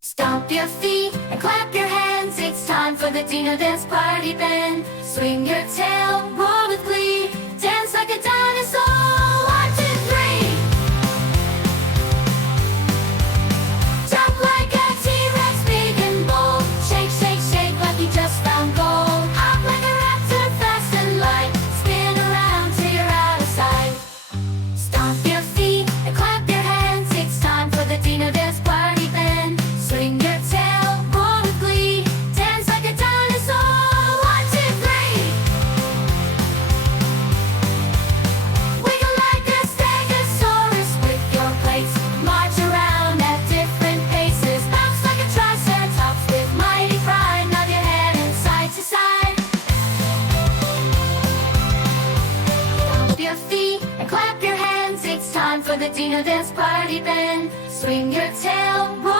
Stomp your feet and clap your hands. It's time for the Dino dance party band. Swing your tail, roar with glee. Dance like a dinosaur. 1, 2, 3. Jump like a T-Rex, big and bold. Shake, shake, shake like you just found gold. Hop like a raptor, fast and light. Spin around till you're out of sight. Stomp your feet and clap your hands. It's time for the Dino dance party band. Swing your tail, roar with glee. Dance like a dinosaur. 1, 2, 3. Wiggle like a stegosaurus with your plates. March around at different paces. Bounce like a triceratops with mighty pride. Nod your head and side to side. Stomp your feet and clap your hands. It's time for the Dino dance party band. Swing your tail, roar